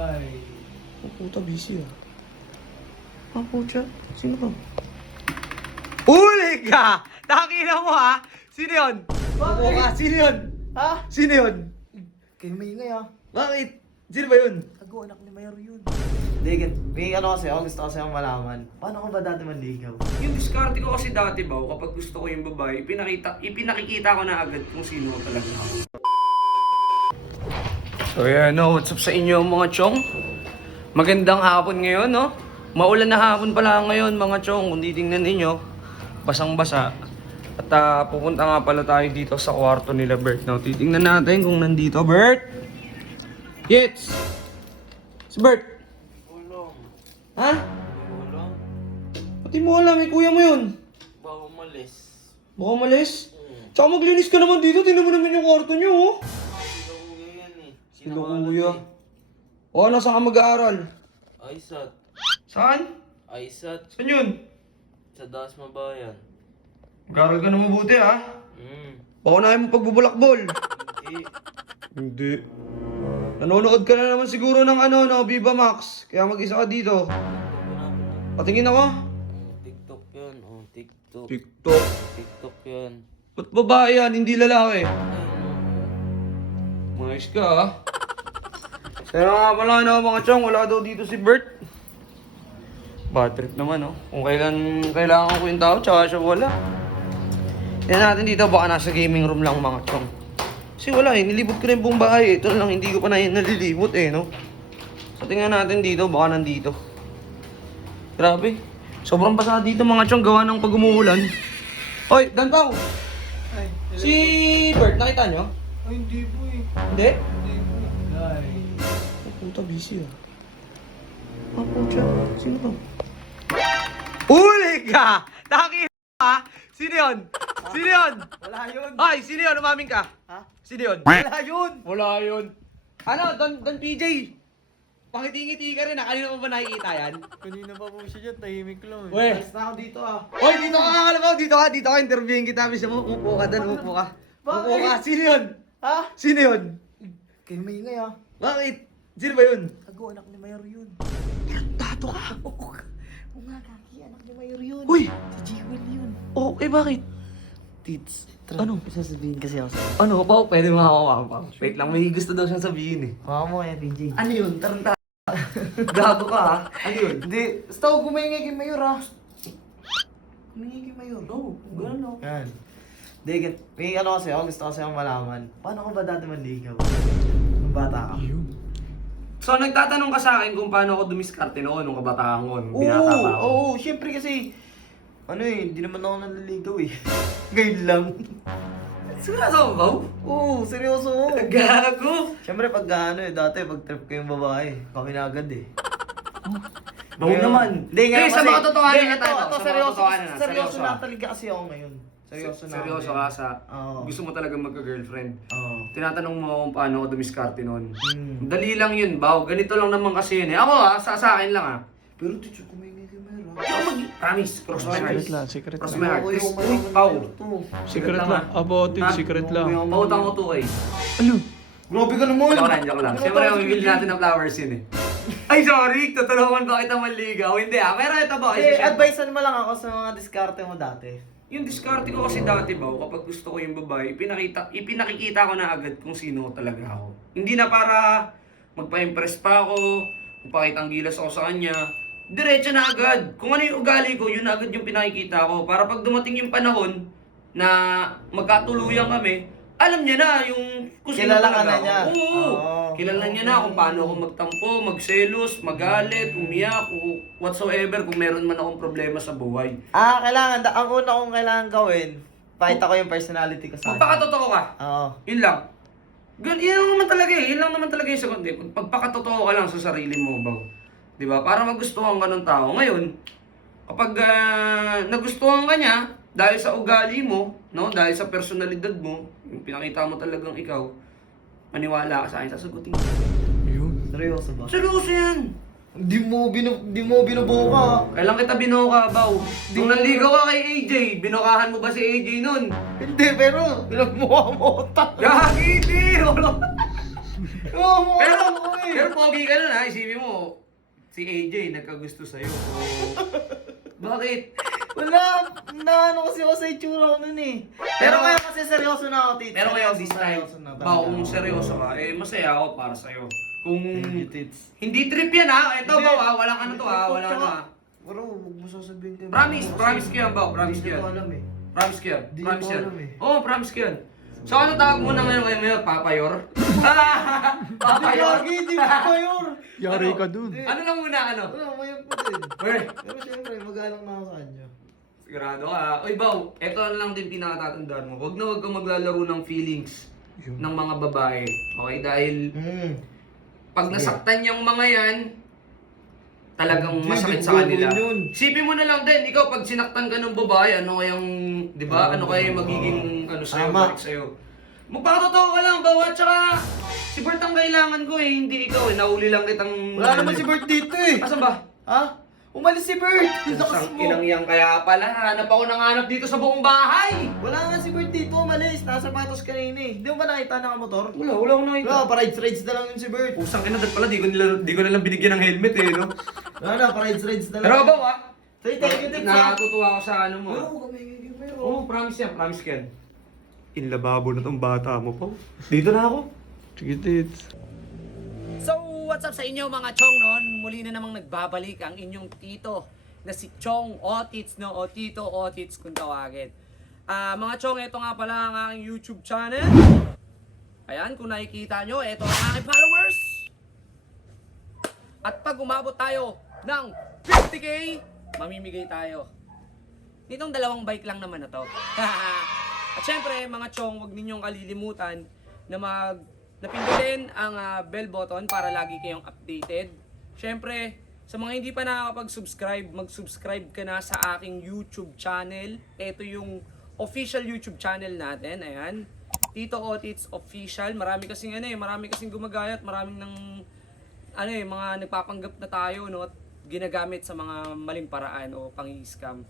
Oh, puta, busy ah. Ah, puta. Sino to? Huli ka! Takina mo ha! Sino yun? Bakit? Ka. Sino yun? Ha? Sino yun? Kayo maingay ah. Bakit? Sino ba yun? Tago, anak ni Mayor yun. Hindi, may ano kasi ako, gusto kasi akong malaman. Paano ka ba dati manligaw? Yung diskarte ko kasi dati ba, kapag gusto ko yung babae, ipinakikita ko na agad kung sino talaga ako. So yeah, no, what's up sa inyo mga chong? Magandang hapon ngayon, no? Maulan na hapon pala ngayon mga chong, kung titingnan ninyo, basang-basa. At pupunta nga pala tayo dito sa kwarto nila Bert. No? Titingnan natin kung nandito, Bert! Yets! Si Bert! Ulong. Ha? Ulong. Pati mo alam, may kuya mo yun. Baka umalis. Baka umalis? Tsaka maglinis ka naman dito, tingnan mo naman yung kwarto nyo, oh. Sino kuya yan eh? Sino kuya? O ano, saan ka mag-aaral? Aisat. Saan? Aisat. Saan yun? Sa Dasma Bayan. Mag-aaral ka na mabuti, ha? Baka unahin mo pagbubulakbol. Hindi. Hindi. Nanonood ka na naman siguro ng ano, no, Viva Max. Kaya mag-isa ka dito. Patingin ako. TikTok yan. Oh, TikTok. TikTok. TikTok yan. Ba't babae yan, hindi lalaki? Ayun. Mayos ka, ha? Kaya nga pala na mga chong, wala daw dito si Bert. Bad trip naman, no? Kung kailan kailangan ko yung tao, tsaka siya wala. Yan natin dito, baka nasa gaming room lang mga chong. Kasi wala eh, nilibot ko na yung buong bahay. Ito lang, hindi ko pa na nalilibot eh, no? So tingnan natin dito, baka nandito. Grabe. Sobrang basa dito mga chong, gawa ng pag umuulan. Hoy, Danpaw! Ay, Si Bert, nakita nyo? Ay, hindi po eh. Hindi? Hindi po. Ay. Oh, puta, busy ah. Ah, puta. Sino to? Huli ka! Takina ha? Sino yun? Sino yun? Wala yun. Ay, sino yun? Umamin ka? Ha? Sino yun? Wala yun. Wala yun. Ano, Don PJ? Pakiti-ngiti ka rin ha? Kanina mo ba nakikita yan? Kanina pa po siya dyan, tahimik lang eh. Weh. Alis na ako dito ah. Hoy, dito ka kakalabaw! Dito ka, interviewin kita. Bisa mo, upo ka doon, upo ka. Upo ka. Sino yun? Ha? Sino yun? Kayo maingay ah. Bakit? Sino ba yun? Tago, anak ni Mayor yun. Tato ka. Oo nga, kaki, anak ni Mayor yun. Uy! Si Jewel yun. Oh, eh bakit? Tits. Ano? Sasabihin kasi ako sa'yo. Ano, Pao? Pwede makakuha pa. Wait lang, may gusto daw siyang sabihin eh. Mama mo eh, PJ. Ano yun? Taranta. Gago ka ha? Ano yun? Hindi, basta huwag kumingay kay Mayor ah. Kumingay kay Mayor. Oo, gano'n o. Yan. Hindi, may ano kasi ako, gusto kasi akong malaman. Paano ka ba dati manligaw? Nung bata ka? So, nagtatanong ka sa akin kung paano ako dumiskarte noon nung kabataan ko, nung binata pa ako. Oo, syempre kasi, ano eh, hindi naman ako naliligaw eh. Ngayon lang. Seryoso ba? Oo, seryoso. Gago! Syempre pag ano eh, dati pag trip ko yung babae, kami na agad eh. Bawo Ngayon- naman. Hindi, ngayon sa kasi, mga totohanan hindi, na tayo. ito, Sa mga seryoso, totohanan na, seryoso ah. na talaga kasi ako ngayon. Seryoso na. Seryoso ako ka ngayon. sa... Oo. Gusto mo talaga magka-girlfriend. Oo. Tinatanong mo kung paano ako dumiskarte noon. Hmm. Dali lang yun, Baw. Ganito lang naman kasi yun eh. Ako sa akin lang ah. Pero teacher, kumingay kay Mayra. Hindi ako promise, cross my heart. Secret lang, secret Cross lang. my heart. Ako yung Uy, Pao. Secret lang, lang. About it, Ha? secret lang. Pautang ko 2K. Ano? Grabe ka naman! Joke lang. Siyempre, ang bibili natin ng flowers yun eh. Ay, sorry! Tutulungan ko kita manligaw. Hindi ah. Pero ito ba? Eh, advisean mo lang ako sa mga diskarte mo dati. Yung diskarte ko kasi dati ba, kapag gusto ko yung babae, ipinakikita ko na agad kung sino talaga ako. Hindi na para magpa-impress pa ako, magpakitang gilas ako sa kanya. Diretso na agad. Kung ano yung ugali ko, yun agad yung pinakikita ko. Para pag dumating yung panahon na magkatuluyan kami, alam niya na yung kung sino Kilala ka talaga na ako. niya. Oo. Oo. Kilala niya na kung paano ako magtampo, magselos, magalit, umiyak, o whatsoever kung meron man akong problema sa buhay. Ah, kailangan, ang una kong kailangan gawin, pakita ko yung personality ko sa kanya. Magpakatotoo ka. Oo. Yun lang. Yun lang naman talaga eh. Yun lang naman talaga yung sagot eh. Pagpakatotoo ka lang sa sarili mo, Baw. Di ba? Para magustuhan ka ng tao. Ngayon, kapag nagustuhan ka niya, dahil sa ugali mo, no? Dahil sa personalidad mo, yung pinakita mo talagang ikaw, maniwala ka sa akin, sasagutin ko. Yun. Seryoso ba? Seryoso yan! Di mo binubuo ka. Kailan kita binuka, Baw? Nung nanligaw ka kay AJ, binukahan mo ba si AJ nun? Hindi, pero pinagmukha mo utak. Gagi, di! Oo, Pero pogi ka nun ha, isipin mo, si AJ nagkagusto sa'yo. So, bakit? Wala, naano kasi ako sa itsura ko nun eh. Pero ngayon kasi seryoso na ako, tits. Pero ngayon this time, Seryoso na ba, kung seryoso ka, eh masaya ako para sa'yo. Kung Thank you, tits. hindi trip yan ha, ito Hindi. ba ha, walang ano to ha, wala Tsaka, na. Bro, huwag mo sasabihin kayo. Promise ko yan ba, promise ko Hindi yan. ko alam eh. Promise ko yan, Di promise ko yan. alam eh. Oo, promise ko yan. So ano tawag mo na ngayon kayo ngayon? Papayor? Papayor? Lagi, di ba kayor? Yari ka dun. Ano lang muna, ano? Wala, mayroon pa din. Weh, Pero syempre, magalang na ako sa kanya. sigurado ka. Uy, Baw, eto na lang din pinakatatandaan mo. Huwag na huwag kang maglalaro ng feelings ng mga babae. Okay? Dahil pag nasaktan yung mga yan, talagang Hindi, masakit di sa ko kanila. gagawin yun. Sipin mo na lang din, ikaw pag sinaktan ka ng babae, ano kayang, di ba? Ano kaya yung magiging ano sa'yo, Tama. balik sa'yo. Magpakatotoo ka lang, Baw, at saka si Bert ang kailangan ko eh, hindi ikaw eh. Nauli lang kitang... Wala naman si Bert dito eh. Asan ba? Ha? Umalis si Bert! Lakas Isang mo! inang yang kaya pala, hanap ako ng hanap dito sa buong bahay! Wala nga si Bert dito, umalis. Nasa patos kanina eh. Di mo ba nakita nakamotor? Wala akong nakita. Wala, pa-rides na lang yun si Bert. Pusang ina, dahil pala di ko na lang binigyan ng helmet eh, no? Wala na, pa-rides na lang. Pero Baw ah, Say thank you, thank you. natutuwa ako sa ano mo. Bro, kumigigil mo yun. Oo, promise yan, promise ka yan. Inlababo na tong bata mo, Pao. Dito na ako. Sige, tits. So, what's up sa inyo mga chong noon? Muli na namang nagbabalik ang inyong tito na si Chong Otits, no? O Tito Otits kung tawagin. Mga chong, ito nga pala ang aking YouTube channel. Ayan, kung nakikita nyo, ito ang aking followers. At pag umabot tayo ng 50k, mamimigay tayo. Nitong dalawang bike lang naman na to. At syempre, mga chong, huwag ninyong kalilimutan na napindutin ang bell button para lagi kayong updated. Syempre, sa mga hindi pa nakakapag-subscribe, mag-subscribe ka na sa aking YouTube channel. Ito yung official YouTube channel natin. Ayan. Tito Otits Official. Marami kasing gumagayat, maraming mga nagpapanggap na tayo, no, at ginagamit sa mga maling paraan o pang-scam.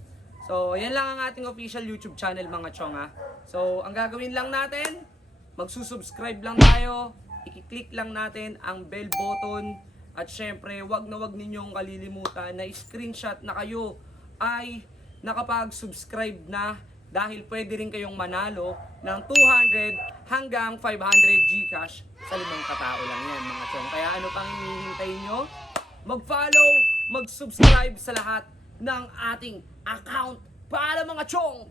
So, yan lang ang ating official YouTube channel mga chong ha. So, ang gagawin lang natin, magsusubscribe lang tayo, i-click lang natin ang bell button, at syempre, wag na wag ninyong kalilimutan na screenshot na kayo ay nakapag-subscribe na, dahil pwede rin kayong manalo ng 200 hanggang 500 GCash sa 5 katao lang yan mga chong. Kaya ano pang hinihintay nyo? Mag-follow, mag-subscribe sa lahat ng ating account para mga chong!